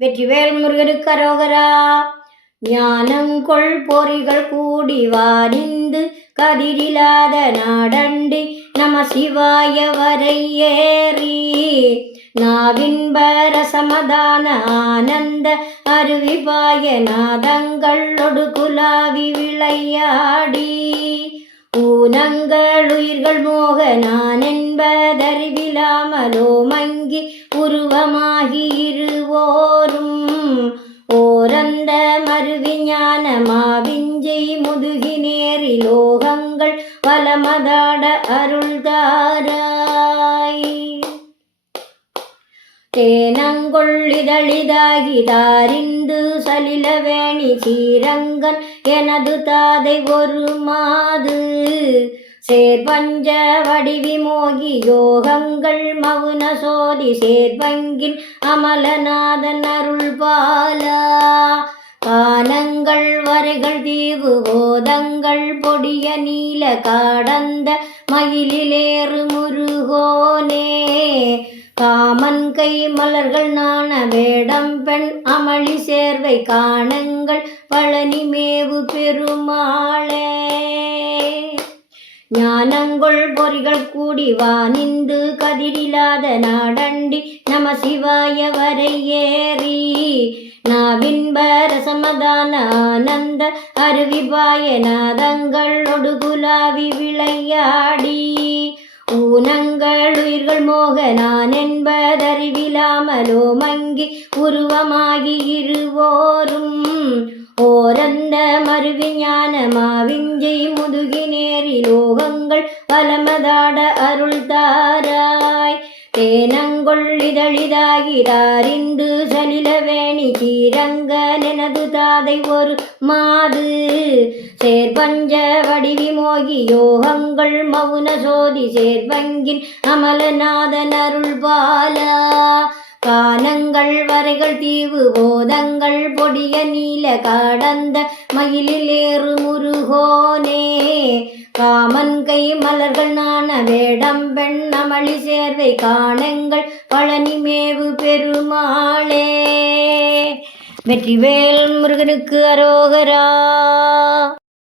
வெற்றிவேல் முருகனுக்கு அரோகரா. ஞானங்கொள் பொறிகள் கூடி வாரிந்து கதிரிலாத நாடண்டி நம சிவாய வரை ஏறி நாவின்பர சமதான ஆனந்த அருவிபாய நாதங்கள் ஒடுகுலாவி விளையாடி ஊனங்கள் உயிர்கள் மோக நான் என்பதறிவிலாமலோ மங்கி உருவமாகி இருவோரும் ஓரந்த மறுவிஞான மாவிஞ்சை முதுகி நேரி லோகங்கள் வலமதாட அருள்தாராய். தேனங்கொள்ளிதழிதாகி தாரிந்து சலிலவேணி சீரங்கன் எனது தாதை ஒரு மாது சேர்பஞ்ச வடிவி மோகி யோகங்கள் மவுன சோதி சேர்பங்கின் அமலநாதன் அருள் பாலா. கானங்கள் வரைகள் தீவு போதங்கள் பொடிய நீல காடந்த மயிலிலேறு முருகோனே காமன் கை மலர்கள் நாண வேடம் பெண் அமளி சேர்வை காணங்கள் பழனி மேவு பெருமாளே. ஞானங்கொள் பொறிகள் கூடி வானிந்து கதிரிலாத நாடண்டி நம சிவாய வரை ஏறி நாவின்பர சமதான ஆனந்த அருவிபாய நாதங்கள் ஒடுகுலாவி விளையாடி ஊனங்கள் உயிர்கள் மோக நான் என்பதறிவிலாமலோ மங்கி உருவமாகி இருவோரும் ஓரந்த மறுவிஞான மாவிஞ்சை முதுகி நேரி லோகங்கள் வலமதாட அருள் தாராய். தேனங்கொள்ளிதழிதாகி தாரிந்து சலிலவேணி சீரங்கன் எனது தாதை ஒரு மாது சேர்பஞ்ச வடிவி மோகி யோகங்கள் மவுன சோதி சேர்பங்கின் அமலநாதன் அருள் பாலா. கானங்கள் வரைகள் தீவு போதங்கள் பொடிய நீல காடந்த மயிலிலேறு முருகோனே காமன் கை மலர்கள் நாண வேடம் பெண் அமளி சேர்வை காணங்கள் பழனி மேவு பெருமாளே. வெற்றிவேல் முருகனுக்கு அரோகரா.